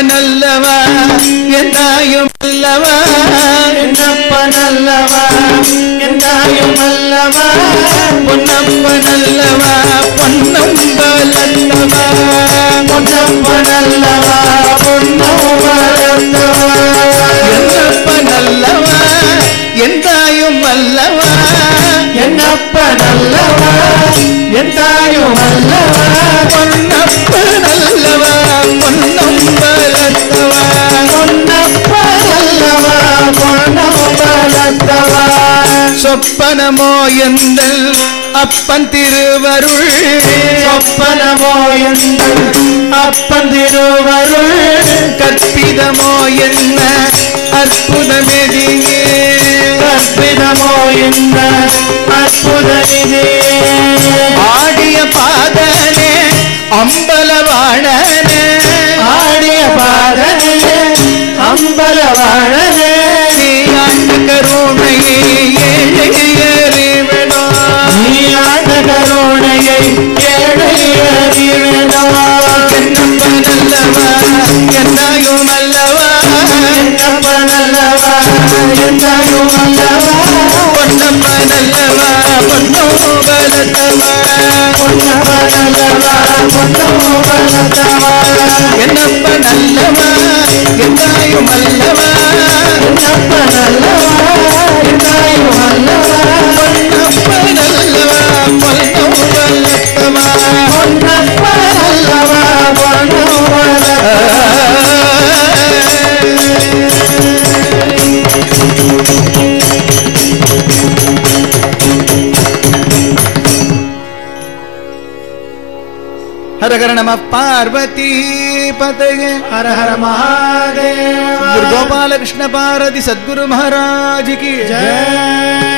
என்னப்பனல்லவா என்னாயும் அல்லவா? என்னப்பனல்லவா எந்தாயுமல்லவா பொன்னப்பனல்லவா பொன்னம்பலத்தவா பொன்னப்பனல்லவா பொன்னவரத்தவா என்னப்பனல்லவா எந்தாயும் அல்லவா? என்னப்பனல்லவா எந்தாயுமல்லவா சொப்பனமோ எந்தல் அப்பன் திருவருள். சொப்பனமோ எங்கள் அப்பன் திருவருள். கற்பிதமோ என்ன அற்புதமெதியே கற்பிதமோ இந்த அற்புத நிதியே ஆடிய பாதனே அம்பலவாணனே. हर हर नमः पार्वती पतये। हर हर महादेव। गोपालकृष्ण पारति सद्गुरु महाराज की जय।